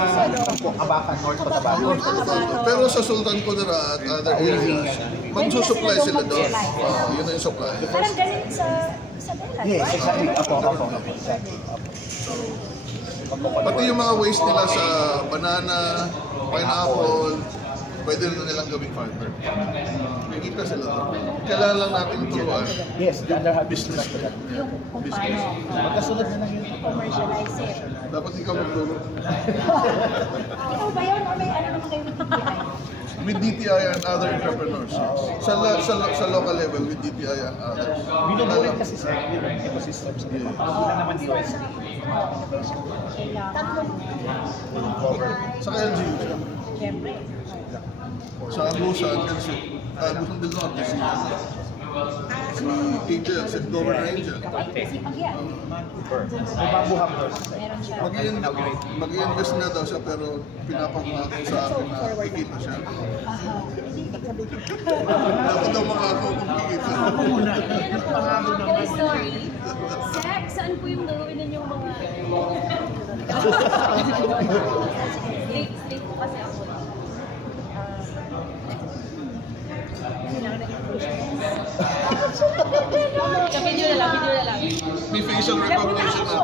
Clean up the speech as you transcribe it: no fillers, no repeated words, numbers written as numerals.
Abacan, North Cotabato. Pero sa Sultan Kudarat at other areas, magsusupply sila doon. Yun na yung supply. Parang ganun sa Bella, Yes, exactly. Apo. Pati yung mga waste nila sa banana, pineapple, pwede na nilang gawing fiber. Nakikita sila doon. Kailangan lang natin turuan. Yes, the other business for that. yung kung paano Magkasunod na lang yun. commercialize it. Dapat ikaw magturo. Ikaw ba yun? O may ano naman kayo with DTI? With DTI and other entrepreneurs. Sa local level, with DTI and others. Binubulit kasi sa ecosystem sa mga. Una naman USD. Kailangan. Sa LGU siya. Siyempre. Sa Agusan, Agusan del Norte, si Angel, si Governor Angel. Sipag yan. Mababuhang doon. Meron siya. Mag-i-invest na daw siya pero pinapangako sa akin na kikita siya. Dapat daw makako kung kikita. Okay, sorry. Zach, saan po yung gagawin ninyong mga... Late po kasi ako. Sa video na lang. May facial recognition na.